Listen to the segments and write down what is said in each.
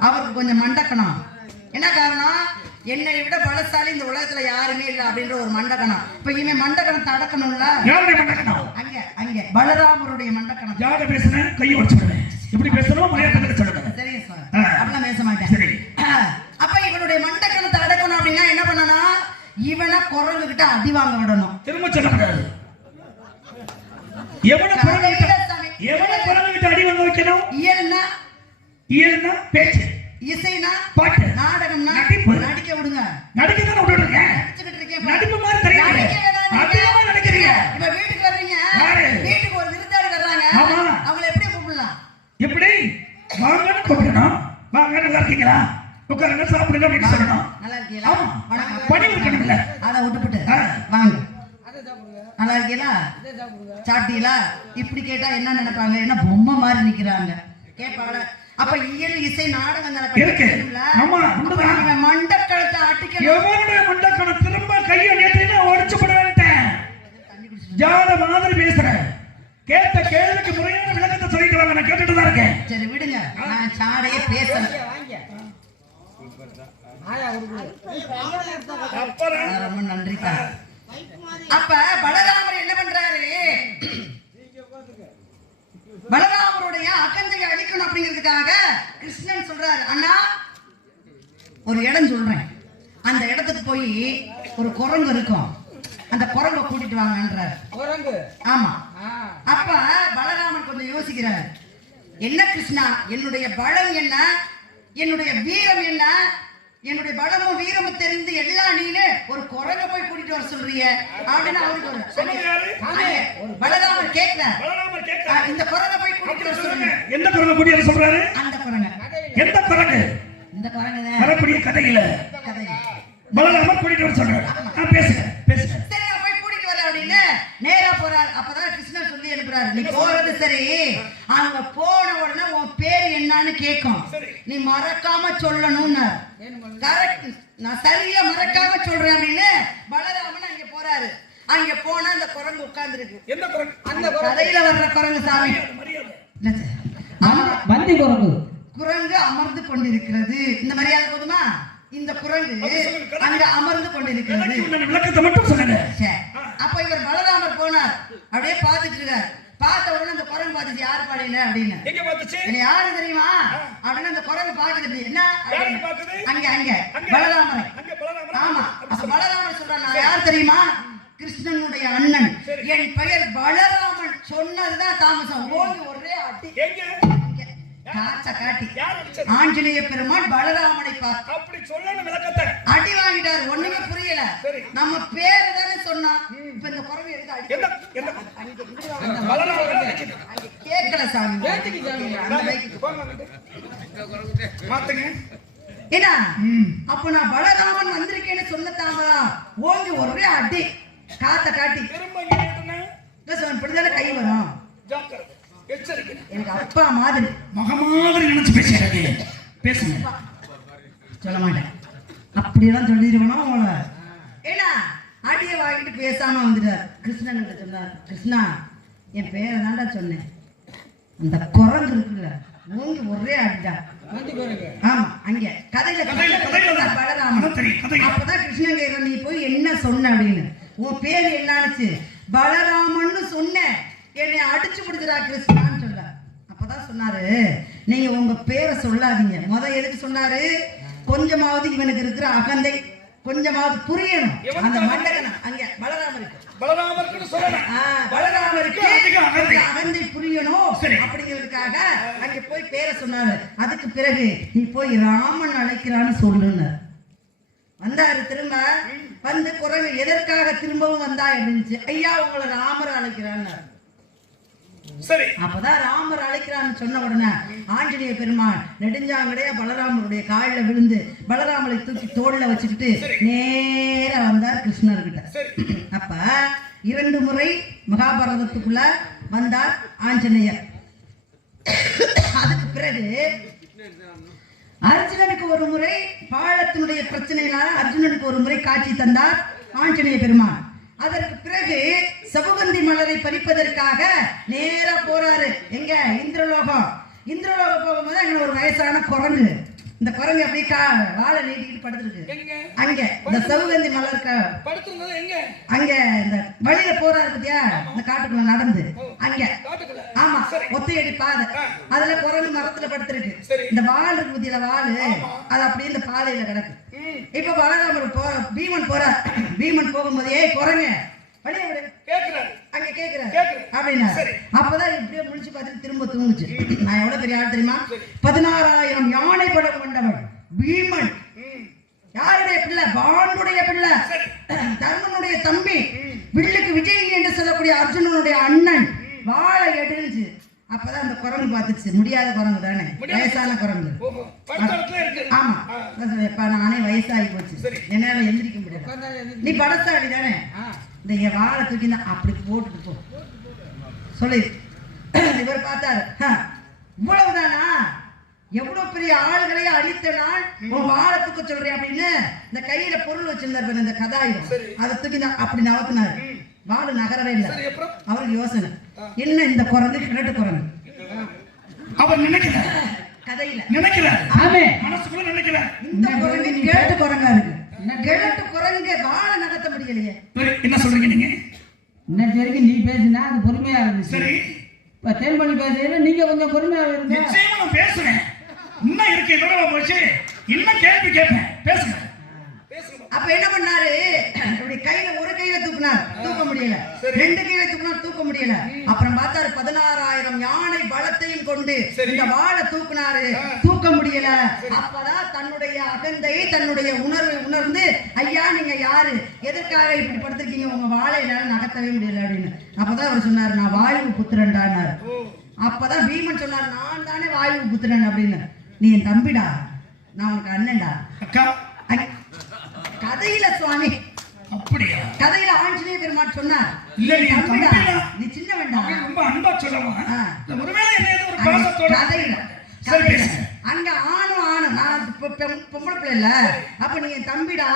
அவருக்கு கொஞ்சம் மண்டக்கணும். என்ன காரணம்? என்னை விட பலசாலி இந்த உலகத்துல யாருமே இல்லை அப்படின்ற ஒரு மண்டக்கணம். இப்ப இவன் மண்டக்கணும்? அங்க அங்க. பலராமருடைய மண்டக்கணம். யாரை பேசுனேன்? கையை உடச்சுடுவேன் எப்படி பேசணும் மரியாதை சொல்லுங்க. சரியா சார். அப்படிலாம் பேச மாட்டேன். அப்ப இவனுடைய மண்டக்கணத்தை அடக்கணும் அப்படின்னா என்ன பண்ணணும் இவனை குரங்கு கிட்ட அடி வாங்க விடணும். திரும்ப சொல்லக்கூடாது எவனை எவனை குரங்கிட்ட அடி வாங்க வைக்கணும்? இயல்னா இயல்னா பேச்சு. இசைனா பாட்டு. நாடகம்னா நடிப்பு. நடிக்க விடுங்க. நடிக்க தானே விட்டுருங்க நடிச்சுக்கிட்டு இருக்கேன். நடிப்பு மாதிரி தெரியாது. அதிகமா நடிக்கிறீங்க. இப்ப வீட்டுக்கு வர்றீங்க. யாரு? வீட்டுக்கு ஒரு விருந்தாளி வர்றாங்க. ஆமா. அவங்கள எப்படி கூப்பிடலாம்? எப்படி? வாங்கன்னு கூப்பிடணும். வாங்க நல்லா இருக்கீங்களா? உட்காருங்க சாப்பிடுங்க அப்படின்னு சொல்லணும். நல்லா இருக்கீங்களா. பணி இருக்கணும்ல. அதை விட்டுப்புட்டு. ஆ. வாங்க. நல்லா இருக்கீங்களா? சாப்பிட்டீங்களா? இப்படி கேட்டா என்ன நினைப்பாங்க? என்ன பொம்மை மாதிரி நிக்கிறாங்க. கேட்பாங்களா? அப்ப இயல் இசை நாடகம். நீங்க மண்டக்கழுத்தை அட்டிக்கணும் எவனுடைய மண்டக்கணம் திரும்ப கையை நேற்றினா உடச்சு போடுவேன்ட்டேன். ஜாத மாதிரி பேசுறேன் கேட்ட கேள்விக்கு முறையான விளக்கத்தை சொல்லிட்டு வாங்க நான் கேட்டுட்டு தான் இருக்கேன். சரி விடுங்க. நான் சாடையே பேசல. ரொம்ப நன்றி அப்ப பலராமர் என்ன பண்றாரு? பலராமருடைய அகந்தையை அழிக்கணும் அப்படிங்கிறதுக்காக கிருஷ்ணன் சொல்றாரு அண்ணா ஒரு இடம் சொல்றேன். அந்த இடத்துக்கு போய் ஒரு குரங்கு இருக்கும். அந்த குரங்கை கூட்டிட்டு வாங்கன்றாரு. குரங்கு? ஆமா. அப்ப பலராமன் கொஞ்சம் யோசிக்கிறார். என்ன கிருஷ்ணா என்னுடைய பலம் என்ன? என்னுடைய வீரம் என்ன? என்னுடைய பலமும் வீரமும் தெரிந்து எல்லாம் நீனு ஒரு குரங்க போய் கூட்டிட்டு வர சொல்றிய அப்படின்னு அவருக்கு? அங்கே பலராமர் கேட்கிறார். இந்த குரங்க போய் கூட்டிட்டு வர சொல்லுங்க. எந்த குரங்கு கூட்டியது சொல்றாரு? அந்த குரங்க. எந்த குரங்கு? இந்த குரங்கு தான் வரக்கூடிய கதையில. கதை. பலராமர் கூட்டிட்டு வர சொல்றாரு. நான் பேசுங்க பேசுங்க. சரி போய் கூட்டிட்டு வரேன் அப்படின்னு நேரா போறாரு. அப்பதான் அனுப்புறாரு நீ போறது சரி. அங்க போன உடனே உன் பேர் என்னன்னு கேட்கும். நீ மறக்காம சொல்லணும்னு. கரெக்ட் நான் சரியா மறக்காம சொல்றேன் அப்படின்னு பலராமன் அங்க போறாரு. அங்க போனா அந்த குரங்கு உட்கார்ந்துருக்கு. எந்த குரங்கு? அந்த கதையில வர்ற குரங்கு சாமி. வந்தி குரங்கு. குரங்கு அமர்ந்து கொண்டிருக்கிறது. இந்த மரியாதை போதுமா? இந்த குரங்கு அங்க அமர்ந்து கொண்டிருக்கிறது. விளக்கத்தை மட்டும் சொல்லுங்க. அப்ப இவர் பலராமர் போனார். அப்படியே பார்த்துட்டு இருக்கார் பார்த்த உடனே அந்த குரங்கு பார்த்துச்சு யார் பாடின அப்படின்னு. எங்க பார்த்துச்சு? என்ன யாரு தெரியுமா? அப்படின்னு அந்த குரங்கு பார்க்குது என்ன? அங்க அங்க. பலராமரை. பலராமர். ஆமா. அப்ப பலராமர் சொல்றான் நான் யார் தெரியுமா? கிருஷ்ணனுடைய அண்ணன். என் பெயர் பலராமன். சொன்னதுதான் தாமசம். ஓங்கி ஒரே அடி. காச்ச காட்டி ஆஞ்சநேய பெருமான் பலராமனை பார்த்து அப்படி சொல்லணும் விளக்கத்தை அடி வாங்கிட்டாரு ஒண்ணுமே புரியல. நம்ம பேரு தானே சொன்னோம் இப்ப இந்த குரங்கு எடுத்து கேட்கல சாமி. மாத்துங்க. என்ன? அப்ப நான் பலராமன் வந்திருக்கேன்னு சொன்னதாமா ஓங்கி ஒரே அடி. காத்த காட்டி. இப்படிதானே கை வரும்? ஜாக்கிரதை. எச்சரிக்கை. எனக்கு அப்பா மாதிரி மக மாதிரி நினைச்சு பேசுறது பேசுங்க. சொல்ல மாட்டேன். அப்படியெல்லாம் சொல்லிடுவேனா உங்களை ஏன்னா அடியை வாங்கிட்டு பேசாம வந்துட்டார் கிருஷ்ணன் கிட்ட சொன்னார் கிருஷ்ணா என் பேரை தான்டா சொன்னேன். அந்த குரங்கு இருக்குல்ல ஓங்கி ஒரே குரங்கு ஆமா அங்க. கதையில கதையில. பலராமன். அப்பதான் கிருஷ்ணன் கேக்குற நீ போய் என்ன சொன்ன அப்படின்னு. உன் பேர் என்னானுச்சு பலராமன்னு சொன்னேன். என்னை அடிச்சு பிடிச்சிடா கிருஷ்ணான்னு சொல்ல. அப்பதான் சொன்னாரு நீங்க உங்க பேரை சொல்லாதீங்க. முத எதுக்கு சொன்னாரு? கொஞ்சமாவது இவனுக்கு இருக்கிற அகந்தை கொஞ்சமாவது புரியணும். அந்த அகந்தை? மண்டகனம் அங்க பலராமருக்கு. அகந்தை. புரியணும். அப்படிங்கிறதுக்காக அங்க போய் பேரை சொன்னாரு. அதுக்கு பிறகு நீ போய் ராமன் அழைக்கிறான்னு சொல்லுன்னு. வந்தாரு திரும்ப வந்து குரங்கு எதற்காக திரும்பவும் வந்தா? இருந்துச்சு ஐயா உங்களை ராமர் அழைக்கிறான்னு சரி. அப்பதான் ராமர் அழைக்கிறான்னு சொன்ன உடனே ஆஞ்சநேய பெருமான் நெடுஞ்சாங்கடையா பலராமருடைய காலில் விழுந்து பலராமரை தூக்கி தோல்ல வச்சுக்கிட்டு நேரா வந்தார் கிருஷ்ணர்கிட்ட. அப்ப இரண்டு முறை மகாபாரதத்துக்குள்ள வந்தார் ஆஞ்சநேயர். அதுக்கு பிறகு அர்ஜுனனுக்கு ஒரு முறை பாழத்தினுடைய பிரச்சனையினால அர்ஜுனனுக்கு ஒரு முறை காட்சி தந்தார் ஆஞ்சநேய பெருமான் அதற்கு பிறகு சபுகந்தி மலரை பறிப்பதற்காக நேரா போறாரு. எங்க? இந்திரலோகம். இந்திரலோகம் போகும்போது அங்க ஒரு வயசான குரங்கு. இந்த குரங்கு அப்படியே கா வாழை நீட்டிக்கிட்டு படுத்துருக்கு. அங்க. இந்த சவுகந்தி மலர் படுத்திருந்தது எங்க? அங்க இந்த வழியில போறாரு பத்தியா? இந்த காட்டுக்குள்ள நடந்து. அங்க. ஆமா. ஒத்தையடி பாதை. அதுல குரங்கு மரத்துல படுத்திருக்கு. இந்த வால் இருக்கு பத்தியில வாலு? அது அப்படியே இந்த பாதையில கிடக்கு. இப்ப பலராமர் போற பீமன் போற பீமன் போகும்போது ஏய் குரங்க வழிய விடு. அங்க கேக்குறாரு. அப்படின்னா. அப்பதான் இப்படியே முடிச்சு பார்த்துட்டு திரும்ப தூங்குச்சு. நான் எவ்வளவு பெரிய ஆள் தெரியுமா? பதினாறாயிரம் யானை படம் கொண்டவன். பீமன் யாருடைய பிள்ளை? பாண்டுடைய பிள்ளை. தர்மனுடைய தம்பி. வில்லுக்கு விஜய் என்று சொல்லக்கூடிய அர்ஜுனனுடைய அண்ணன். வாழை எடுச்சு அப்பதான் அந்த குரங்கு பார்த்துச்சு. முடியாத குரங்கு தானே? வயசான குரங்கு. ஆமா. இப்ப நானே வயசாகி போச்சு. என்னால எந்திரிக்க முடியல நீ படத்தாடி தானே? இந்த என் வாழை தூக்கி நான் அப்படி போட்டுட்டு போ. சொல்லி. இவர் பார்த்தாரு. "ஹ, இவ்வளவுதானா? எவ்வளவு பெரிய ஆளுகளையும் அழித்த நான் உன் வாழை தூக்க சொல்றேன் அப்படின்னு? இந்த கையில பொருள் வச்சிருந்தார் இந்த கதாயுதம். அதை தூக்கி நான் அப்படி நவத்தினாரு வாழு நகரவே இல்லை. அவருக்கு யோசனை. என்ன இந்த குரங்கு? கிழட்டு குரங்கு. அவர் நினைக்கிறார். கதையில. நினைக்கிறார். ஆமே. மனசுக்குள்ள நினைக்கிறார். இந்த குரங்கு கிழட்டு குரங்கா இருக்கு. கிழட்டு குரங்கு வாழை நகர்த்த முடியலையே சரி, என்ன சொல்றீங்க நீங்க? இன்னைக்கு வரைக்கும் நீ பேசினா அது பொறுமையா இருந்துச்சு சரி. இப்ப தேன்மொழி பேசுறீங்க நீங்க கொஞ்சம் பொறுமையா இருங்க. நிச்சயமா நான் பேசுறேன். இன்னும் இருக்கு இதோட போச்சு. இன்னும் கேள்வி கேட்பேன். பேசுங்க. பேசுங்க அப்ப என்ன பண்ணாரு? இப்படி கையில ஒரு கையில தூக்குனார் தூக்க முடியல. ரெண்டு கையில தூக்குனார் தூக்க முடியல அப்புறம் பார்த்தாரு பதினாறாயிரம் யானை கொண்டு இந்த வாழை தூக்குனாரு. தூக்க முடியல. அப்பதான் தன்னுடைய அகந்தை தன்னுடைய உணர்வை உணர்ந்து ஐயா நீங்க யாரு? எதற்காக இப்படி படுத்திருக்கீங்க? உங்க வாழை என்னால நகர்த்தவே முடியல அப்படின்னு. அப்பதான் அவர் சொன்னாரு நான் வாயு புத்திரன்டான்னாரு. அப்பதான் பீமன் சொன்னார் நான் தானே வாயு புத்திரன் அப்படின்னு. நீ என் தம்பிடா. நான் உனக்கு அண்ணன்டா. கதையில சுவாமி. அப்படியா? கதையில ஆஞ்சநேய பெருமாள் சொன்னார் இல்ல, நீ சின்ன வேண்டாம் ரொம்ப அன்பா சொல்லலாம் ஆ. ஒருவேளை ஒரு அங்க சரி. பேசுங்க. ஆணும் ஆணும் நான் பொம்பளை பிள்ளை இல்ல. அப்ப நீ என் தம்பிடா.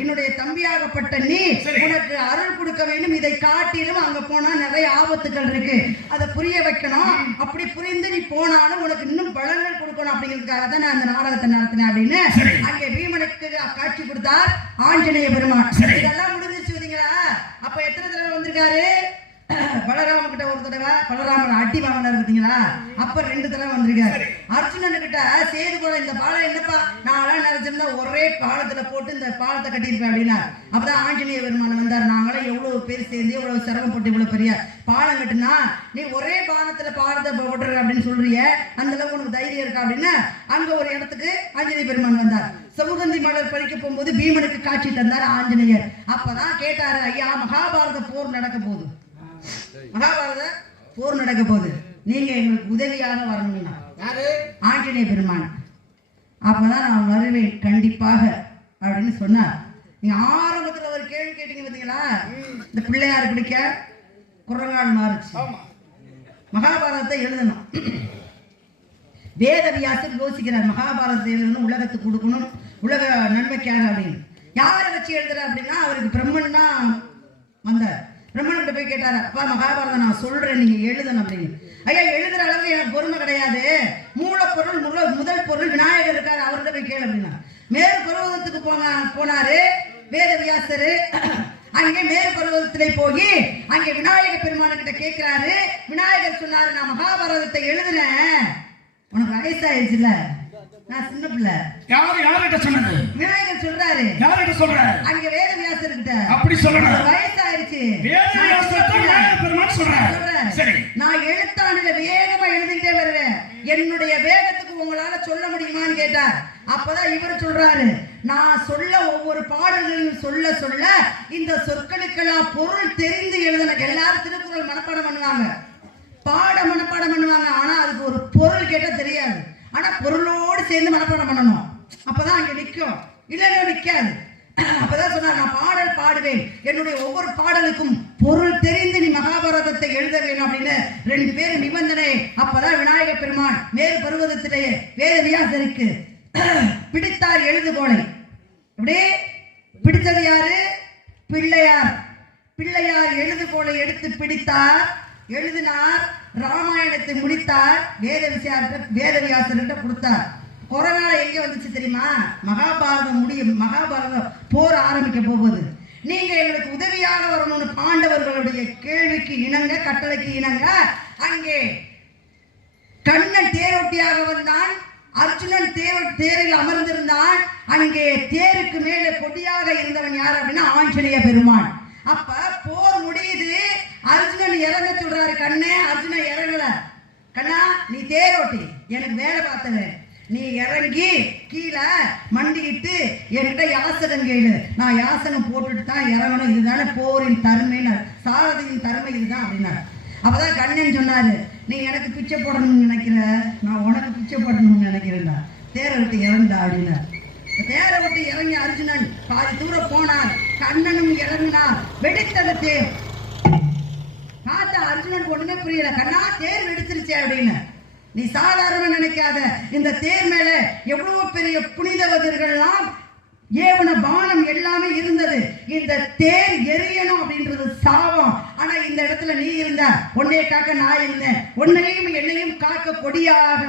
என்னுடைய தம்பியாகப்பட்ட நீ. உனக்கு அருள் கொடுக்க வேண்டும் இதை காட்டிலும் அங்க போனா நிறைய ஆபத்துகள் இருக்கு. அதை புரிய வைக்கணும். அப்படி புரிந்து நீ போனாலும் உனக்கு இன்னும் பலங்கள் கொடுக்கணும் அப்படிங்கிறதுக்காக தான் நான் அந்த நாடகத்தை நடத்தினேன் அப்படின்னு. அங்கே பீமனுக்கு காட்சி கொடுத்தார் ஆஞ்சநேய பெருமான். இதெல்லாம் முடிஞ்சிச்சு அப்ப எத்தனை தடவை வந்திருக்காரு? பலராம கிட்ட ஒரு தடவை பலராமன் அடி வாங்கினார் பாத்தீங்களா அப்ப ரெண்டு தடவை வந்திருக்காரு. அர்ஜுனன் கிட்ட சேது போல இந்த பாலம் என்னப்பா? நான் நினைச்சிருந்தா ஒரே பாலத்துல போட்டு இந்த பாலத்தை கட்டியிருப்பேன் அப்படின்னா அப்பதான் ஆஞ்சநேய பெருமான் வந்தார். நாங்களாம் எவ்வளவு பேர் சேர்ந்து எவ்வளவு சிரமப்பட்டு இவ்வளவு பெரிய பாலம் கட்டுனா நீ ஒரே பாலத்துல பாலத்தை போட்டுருக்க அப்படின்னு சொல்றிய. அந்த அளவுக்கு உனக்கு தைரியம் இருக்கா? அப்படின்னு அங்க ஒரு இடத்துக்கு ஆஞ்சநேய பெருமான் வந்தார். சமுகந்தி மலர் பறிக்க போகும்போது பீமனுக்கு காட்சி தந்தார் ஆஞ்சநேயர். அப்பதான் கேட்டாரு ஐயா மகாபாரத போர் நடக்க போகுது. மகாபாரத போர் நடக்க போகுது. நீங்க எங்களுக்கு உதவியாக வரணும்னா யாரு? ஆஞ்சநேய பெருமான். அப்பதான் நான் வருவேன் கண்டிப்பாக அப்படின்னு சொன்னார். நீங்க ஆரம்பத்துல ஒரு கேள்வி கேட்டீங்க பாத்தீங்களா? இந்த பிள்ளையார் பிடிக்க குரங்கால் மாறுச்சு. மகாபாரதத்தை எழுதணும். வேதவியாசர் யோசிக்கிறார் மகாபாரதத்தை எழுதணும் உலகத்துக்கு கொடுக்கணும் உலக நன்மைக்காக அப்படின்னு. யாரை வச்சு எழுதுற அப்படின்னா அவருக்கு பிரம்மன் தான் வந்தார். பிரம்மன் கிட்ட போய் கேட்டாரு அப்பா மகாபாரதம் நான் சொல்றேன் நீங்க எழுதணும் அப்படின்னு. ஐயா எழுதுற அளவுக்கு எனக்கு பொறுமை கிடையாது. மூலப்பொருள் முல முதல் பொருள் விநாயகர் இருக்காரு அவர்கிட்ட போய் கேளு அப்படின்னா. மேறு பருவதத்துக்கு போன போனாரு வேதவியாசரு அங்கே மேறு பருவத்திலே போய் அங்கே விநாயக பெருமானுக்கிட்ட கேட்கிறாரு விநாயகர் சொன்னாரு நான் மகாபாரதத்தை எழுதுனேன் உனக்கு வயசாயிருச்சுல நான் சின்ன பிள்ளை. யாரு யார்கிட்ட சொன்னது? விநாயகர் சொல்றாரு. யார்கிட்ட சொல்ற? அங்க வேதவியாசர்கிட்ட அப்படி சொல்லணும் உனக்கு சொல்றேன். சரி. நான் எழுத்தாண்டுல வேகமா எழுதிக்கிட்டே வருவேன். என்னுடைய வேகத்துக்கு உங்களால சொல்ல முடியுமான்னு கேட்டார். அப்பதான் இவர் சொல்றாரு நான் சொல்ல ஒவ்வொரு பாடல்களையும் சொல்ல சொல்ல இந்த சொற்களுக்கெல்லாம் பொருள் தெரிந்து எழுதின எல்லாரும் திருக்குறள் மனப்பாடம் பண்ணுவாங்க. பாட மனப்பாடம் பண்ணுவாங்க. ஆனா அதுக்கு ஒரு பொருள் கேட்டா தெரியாது. ஆனா பொருளோடு சேர்ந்து மனப்பாடம் பண்ணணும். அப்பதான் அங்க நிக்கும். இல்லைன்னா நிக்காது அப்பதான் சொன்னார் நான் பாடல் பாடுவேன். என்னுடைய ஒவ்வொரு பாடலுக்கும் பொருள் தெரிந்து நீ மகாபாரதத்தை எழுத வேணும் அப்படின்னு ரெண்டு பேரும் நிபந்தனை. அப்பதான் விநாயக பெருமான் மேல் பருவதத்திலேயே வேத வியாசருக்கு பிடித்தார் எழுதுகோலை அப்படியே பிடித்தது யாரு? பிள்ளையார். பிள்ளையார் எழுதுகோலை எடுத்து பிடித்தார். எழுதினார். ராமாயணத்தை முடித்தார். வேத விசாரத்தை வேத வியாசர்கிட்ட கொடுத்தார். கொரோனா எங்கே வந்துச்சு தெரியுமா? மகாபாரதம் முடியும். மகாபாரதம் போர் ஆரம்பிக்க போகுது. நீங்க எங்களுக்கு உதவியாக வரணும்னு பாண்டவர்களுடைய கேள்விக்கு இணங்க கட்டளைக்கு இணங்க அங்கே கண்ணன் தேரோட்டியாக வந்தான் அர்ஜுனன் தேர் தேரில் அமர்ந்திருந்தான் அங்கே தேருக்கு மேலே கொடியாக இருந்தவன் யார் அப்படின்னா ஆஞ்சநேய பெருமான் அப்ப போர் முடியுது அர்ஜுனன் இறங்க சொல்றாரு கண்ணே அர்ஜுனன் இறங்கல. கண்ணா நீ தேரோட்டி எனக்கு வேலை பார்த்தவன். நீ இறங்கி கீழே மண்டிக்கிட்டு என்கிட்ட யாசகம் கேளு. நான் யாசகம் போட்டுட்டு தான் இறங்கணும். இதுதானே போரின் தருமைன்னு சாரதியின் தருமை இதுதான் அப்படின்னார். அப்பதான் கண்ணன் சொன்னாரு நீ எனக்கு பிச்சை போடணும்னு நினைக்கிற? நான் உனக்கு பிச்சை போடணும்னு நினைக்கிறேன்டா. தேரை விட்டு இறங்குடா அப்படின்னார். தேரை விட்டு இறங்கி அர்ஜுனன் பாதி தூரம் போனார். கண்ணனும் இறங்கினார். வெடித்தது தேர். பார்த்தா அர்ஜுனன் ஒண்ணுமே புரியல. கண்ணா தேர் வெடிச்சிருச்சே அப்படின்னு. நீ சாதாரண நினைக்காத. இந்த தேர் மேல எவ்வளவு பெரிய புனிதவதர்கள்லாம் ஏவன பானம் எல்லாமே இருந்தது. இந்த தேர் எரியணும் அப்படின்றது சாபம். ஆனா இந்த இடத்துல நீ இருந்த உன்னைய காக்க நான் இருந்தேன். உன்னையும் என்னையும் காக்க கொடியாக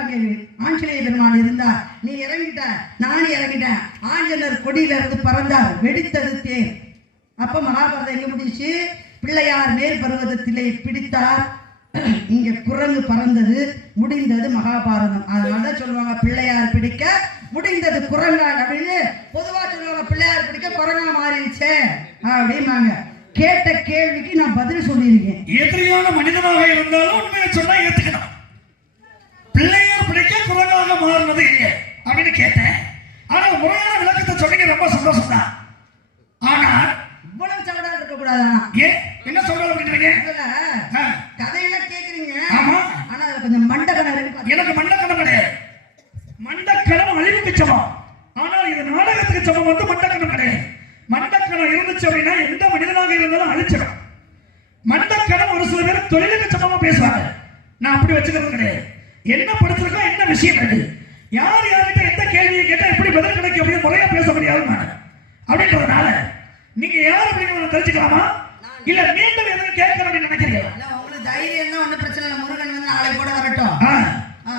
ஆஞ்சநேய பெருமான் இருந்தார். நீ இறங்கிட்ட நானும் இறங்கிட்டேன். ஆஞ்சனர் கொடியில இருந்து பறந்தார் வெடித்தது தேர். அப்ப மகாபாரதம் எங்க முடிச்சு பிள்ளையார் மேல் பருவதத்திலே பிடித்தார். இங்க குரங்கு பறந்தது முடிந்தது மகாபாரதம். அதனாலதான் சொல்லுவாங்க பிள்ளையார் பிடிக்க முடிந்தது குரங்கால் அப்படின்னு. பொதுவா சொல்லுவாங்க பிள்ளையார் பிடிக்க குரங்கா மாறிடுச்சே அப்படிம்பாங்க. கேட்ட கேள்விக்கு நான் பதில் சொல்லியிருக்கேன். எதிரியான மனிதனாக இருந்தாலும் உண்மையை சொன்னா ஏத்துக்கணும். பிள்ளையார் பிடிக்க குரங்காக மாறினது இல்லை அப்படின்னு கேட்டேன். ஆனா முறையான விளக்கத்தை சொன்னீங்க ரொம்ப சந்தோஷம் தான் ஆனா இவ்வளவு சவடா இருக்க கூடாதா ஏன்? என்ன சொல்றது அப்படின்றீங்க ஆ, கதையெல்லாம் கேக்குறீங்க ஆமா. ஆனா அதுல கொஞ்சம் மண்டகணம் இருக்கு பாத்தீங்களா? எனக்கு மண்டக்கணம் கிடையாது மண்டக்கணம் அழிவுக்கு சமம்? ஆனா இது நாடகத்துக்கு சமம் வந்து மண்டக்கணம் கிடையாது. மண்டக்கணம் இருந்துச்சு அப்படின்னா எந்த மனிதனாக இருந்தாலும் அழிச்சிடும் மண்டக்கணம் ஒரு சில பேர் தொழிலுக்கு சமமா பேசுவாங்க. நான் அப்படி வச்சுக்கிறது கிடையாது. என்ன படுத்திருக்கோம் என்ன விஷயம் அது? யார் யார்கிட்ட எந்த கேள்வியை கேட்டா எப்படி பதில் கிடைக்கும் அப்படின்னு முறையா பேச முடியாது அப்படின்றதுனால நீங்க யார் அப்படிங்கிறத தெரிஞ்சுக்கலாமா? இல்ல மீண்டும் எதுவும் கேட்கணும் அப்படின்னு நினைக்கிறீங்களா? இல்ல, உங்களுக்கு தைரியம் ஒண்ணும் பிரச்சனை இல்லை. முருகன் வந்து நாளை கூட வரட்டும் ஆ, ஆ.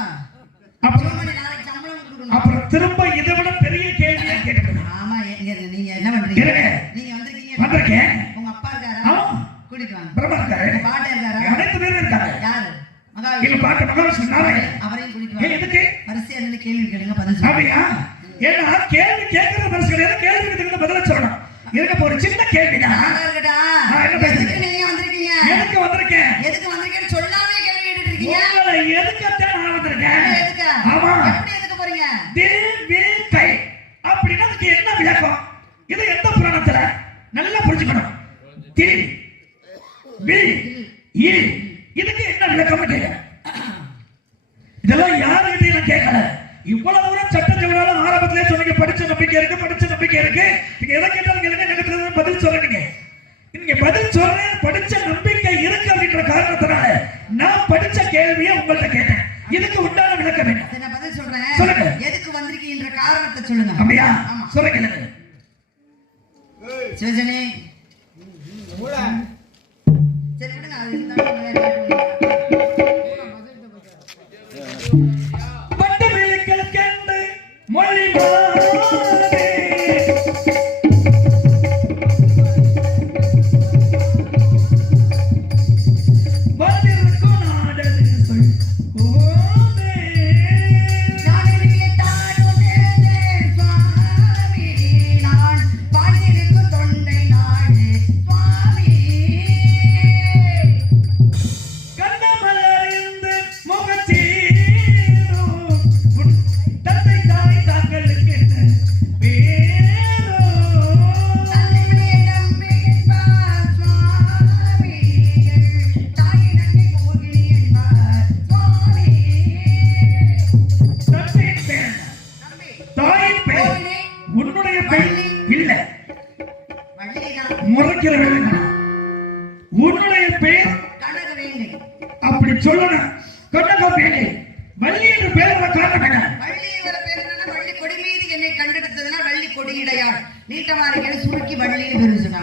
அப்புறம் சிவமணி நாளைக்கு சம்பளம் கொடுக்கணும் அப்புறம் திரும்ப இதை விட பெரிய கேள்வியா கேட்டுக்கணும் ஆமா எங்க நீங்க என்ன பண்றீங்க இருங்க. நீங்க வந்திருக்கீங்க வந்திருக்கேன் உங்க அப்பா இருக்காரா ஆமா. கூட்டிட்டு வாங்க பிரபா இருக்காரு உங்க பாட்டன் இருக்காரா அனைத்து பேரும் இருக்காங்க யாரு எங்க மகாவிஷ்ணு பாட்டு மகாவிஷ்ணு நாராயணன். அவரையும் கூட்டிட்டு ஏன் வாங்க எதுக்கு வரிசையா நின்று கேள்வி கேளுங்க பதில் சொல்லுங்க அப்படியா ஏன்னா கேள்வி கேட்கறது மனசு கிடையாது கேள்விக்கு தகுந்த பதில சொல்லணும் இருக்க ஒரு சின்ன கேள்விதான் நல்லா இருக்கட்டா ஆ, என்ன பேசுறீங்க? எதுக்கு நீங்க வந்திருக்கீங்க எதுக்கு வந்திருக்கேன் எதுக்கு வந்திருக்கீங்கன்னு சொல்லாமே கேள்வி கேட்டுட்டு இருக்கீங்க உங்களை எதுக்கத்தான் நான் வந்திருக்கேன் எதுக்கு ஆமா எப்படி எதுக்கு போறீங்க தில் வில் கை அப்படின்னா அதுக்கு என்ன விளக்கம் இது எந்த புராணத்துல நல்லா புரிஞ்சுக்கணும் தில் வில் இல் இதுக்கு என்ன விளக்கம் கேட்க இதெல்லாம் யாருக்கிட்டையும் நான் கேட்கல இவ்வளவு தூரம் சட்டம் சொன்னாலும் ஆரம்பத்திலே சொன்னீங்க படிச்ச நம்பிக்கை இருக்கு படிச்ச நம்பிக்கை இருக்கு நீங்க எதை கேட்டாலும் கேளுங்க எனக்கு பதில் சொல்றீங்க நீங்க பதில் சொல்றேன் படிச்ச நம்பிக்கை இருக்கு அப்படின்ற காரணத்தினால நான் படிச்ச கேள்வியை உங்கள்ட்ட கேட்டேன் இதுக்கு உண்டான விளக்கம் என்ன சரி, நான் பதில் சொல்றேன் சொல்லுங்க. எதுக்கு வந்திருக்கீங்கன்ற காரணத்தை சொல்லுங்க அப்படியா ஆமா சொல்லுங்க சிவஜனே சரி. விடுங்க அது இருந்தாலும் மொழி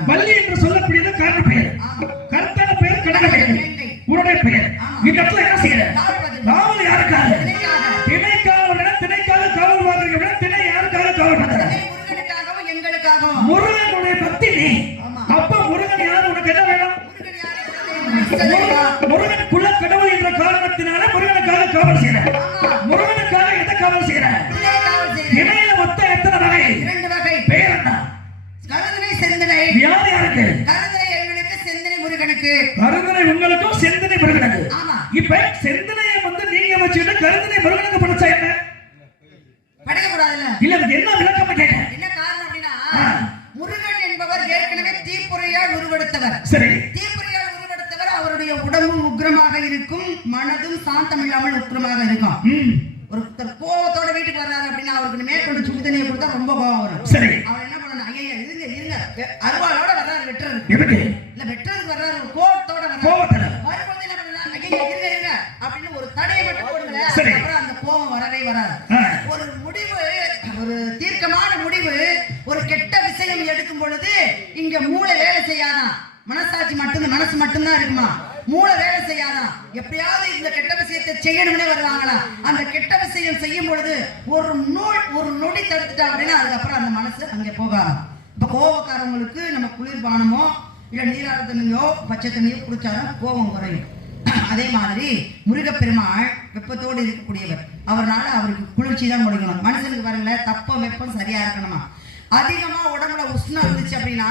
வள்ளி என்று சொல்லக்கூடியது காரணம் பெயர். கருத்தான பெயர் கண்ணக பேரு உன்னுடைய பெயர். இந்த இடத்துல எங்களுக்கு செந்தனை முருகனுக்கு. கருந்தனை உங்களுக்கும் செந்தனை முருகனுக்கு. இப்ப செந்தனையை வந்து நீங்க வச்சுட்டு கருந்தனை முருகனுக்கு படைச்சா என்ன? படைக்க கூடாதுல்ல இல்ல என்ன விளக்கம் கேட்டேன். என்ன காரணம் அப்படின்னா ஆ. முருகன் என்பவர் ஏற்கனவே தீப்பொறியால் உருவெடுத்தவர். சரி. தீப்பொறியால் உருவெடுத்தவர் அவருடைய உடம்பும் உக்கிரமாக இருக்கும் மனதும் சாந்தம் இல்லாமல் உக்கிரமாக இருக்கும். ஒருத்தர் கோவத்தோட வீட்டுக்கு வர்றாரு அப்படின்னா அவருக்கு மேற்கொண்டு சுடு தண்ணியை கொடுத்தா ரொம்ப கோவம் வரும். சரி அவர் என்ன பண்ணணும் ஐயா இருங்க இருங்க வெ- அருவாளோட வர்றாரு வெட்டுறது எதுக்கு இல்ல வெட்டுறதுக்கு வர்றாரு ஒரு கோவத்தோட வர்றாரு கோவத்துல வரும்போது என்ன பண்ணலாம் ஐயா இருங்க இருங்க அப்படின்னு ஒரு தடையை மட்டும் போடுங்களேன் சரி. அப்புறம் அந்த கோவம் வரவே வராது. ஒரு முடிவு ஒரு தீர்க்கமான முடிவு ஒரு கெட்ட விஷயம் எடுக்கும் பொழுது இங்க மூளை வேலை செய்யாதான் மனசாட்சி மட்டும் மனசு மட்டும்தான் இருக்குமா? மூளை வேலை செய்யாதான் எப்படியாவது இந்த கெட்ட விஷயத்தை செய்யணும்னே வருவாங்களா? அந்த கெட்ட விஷயம் செய்யும் பொழுது ஒரு நூல் ஒரு நொடி தடுத்துட்டா அப்படின்னா அதுக்கப்புறம் அந்த மனசு அங்கே போகாது. இப்ப கோபக்காரவங்களுக்கு நம்ம குளிர்பானமோ இல்ல நீராட தண்ணியோ பச்சை தண்ணியோ குடிச்சாதான் கோபம் குறையும். அதே மாதிரி முருகப்பெருமாள் வெப்பத்தோடு இருக்கக்கூடியவர். அவர்னால அவருக்கு குளிர்ச்சி தான் கொடுக்கணும் மனுஷனுக்கு பாருங்களேன் தப்பம் வெப்பம் சரியா இருக்கணுமா? அதிகமா உடம்புல உஷ்ணம் இருந்துச்சு அப்படின்னா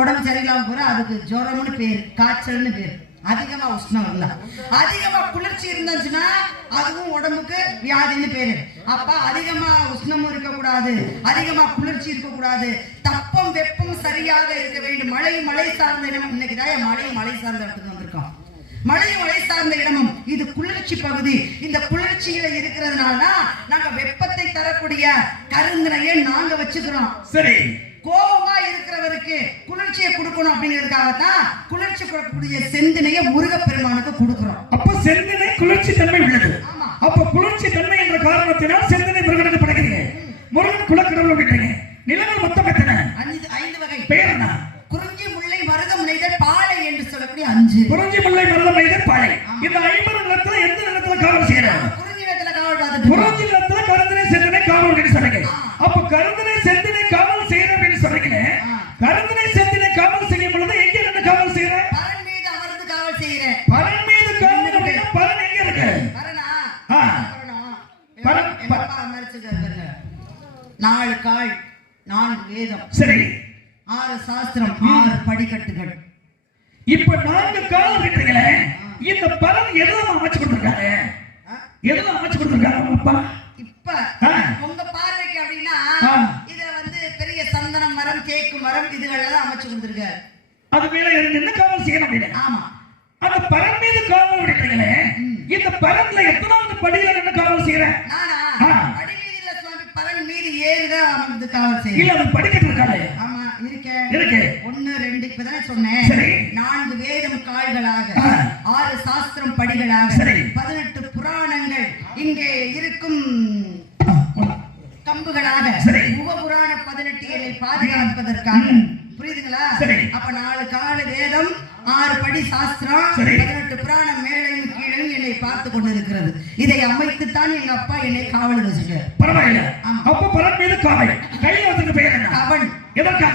உடம்பு சரியில்லாம போற அதுக்கு ஜுரம்னு பேர் காய்ச்சல்னு பேர். அதிகமா உஷ்ணம் இருந்தா. அதிகமா குளிர்ச்சி இருந்துச்சுன்னா அதுவும் உடம்புக்கு வியாதின்னு பேரு. அப்ப அதிகமா உஷ்ணமும் இருக்கக்கூடாது. அதிகமா குளிர்ச்சி இருக்கக்கூடாது. தப்பம் வெப்பம் சரியாக இருக்க வேண்டும். மழை மழை சார்ந்த இடம். இன்னைக்கு தான் மழை மழை சார்ந்த இடத்துக்கு மழை மழை சார்ந்த இடமும் இது குளிர்ச்சி பகுதி. இந்த குளிர்ச்சியில இருக்கிறதுனால தான் நாங்க வெப்பத்தை தரக்கூடிய கருந்தினையை நாங்க வச்சுக்கிறோம். சரி. கோபமா இருக்கிறவருக்கு குளிர்ச்சியை கொடுக்கணும் அப்படிங்கிறதுக்காக தான் குளிர்ச்சி கொடுக்கக்கூடிய செந்தினையை முருகப்பெருமானுக்கு கொடுக்கிறோம். அப்ப செந்தனை குளிர்ச்சி தன்மை உள்ளது. அப்ப குளிர்ச்சி தன்மை என்ற காரணத்தினால் செந்தனை முருகனுக்கு படைக்கிறீங்க. முருகன் குலக்கடவுள் விட்டீங்க நிலங்கள் மொத்தம் எத்தனை? ஐந்து வகை. பெயர் என்ன குறிஞ்சி முல்லை மருதம் நெய்தல் பாலை என்று சொல்லக்கூடிய அஞ்சு குறிஞ்சி முல்லை மருதம் மைதர் பாலை இந்த ஐம்பது நிலத்துல எந்த நிலத்துல காவல் செய்யறாங்க குறிஞ்சி நிலத்துல காவல் பார்த்துட்டு குறிஞ்சி நிலத்துல கருந்தனை செந்தனை காவல் அப்படின்னு சொல்றீங்க அப்ப கருந்தனை செந்தனை காவல் செய்யற அப்படின்னு சொல்றீங்களே ஆ. கருந்தனை செந்தனை காவல் செய்யும் பொழுது எங்க இருந்து காவல் செய்யற பரன் மீது அமர்ந்து காவல் செய்கிறேன் பரன் மீது காவல் அப்படின்னா பரன் எங்க இருக்கு பரனா ஆ. பரனா? பரன், எங்க அப்பா மறைச்சிருக்காரு பாருங்க. நாலு கால் நான்கு வேதம். சரி. ஆறு சாஸ்திரம் ஆறு படிக்கட்டுகள். இப்ப நான்கு காலம் விட்டுறீங்களே இந்த பலன் எதுவும் அமைச்சு கொடுத்துருக்காரு? எதுவும் அமைச்சு கொடுத்துருக்காரு உங்க அப்பா? இப்ப. உங்க பார்வைக்கு அப்படின்னா ஆ. இதுல வந்து பெரிய சந்தனம் மரம் தேக்கு மரம் இதுகள்ல தான் அமைச்சு கொடுத்துருக்காரு. அது மேல இருந்து என்ன காவல் செய்யணும் அப்படின்னு? ஆமா. அந்த பரன் மீது காவல் விட்டுறீங்களே இந்த பரன்ல எத்தனாவது படியில நின்று காவல் செய்யற நானா ஆ. அடிமீதில சுவாமி பரன் மீது ஏறுதான் அமர்ந்து காவல் இல்ல செய்யும் அது படிக்கட்டு இருக்காரு ஆமா இருக்கேன் இருக்கு ஒண்ணு ரெண்டு இப்பதானே சொன்னேன் சரி. நான்கு வேதம் கால்களாக. ஆறு சாஸ்திரம் படிகளாக சரி. பதினெட்டு புராணங்கள் இங்கே இருக்கும் கம்புகளாக. முகபுராண பதினெட்டு என்னை பாதுகாப்பதற்காக. புரியுதுங்களா. அப்ப நாலு கால வேதம் ஆறு படி சாஸ்திரம். பதினெட்டு புராணம் மேலையும் கீழையும் என்னை பார்த்து கொண்டிருக்கிறது. இதை அமைத்துத்தான் எங்க அப்பா என்னை காவல் வச்சுட்டார் பரவாயில்ல. அப்ப பரன் மீது காவல். கையில வச்சிருக்க பெயர் என்ன? அவன் எதற்காக?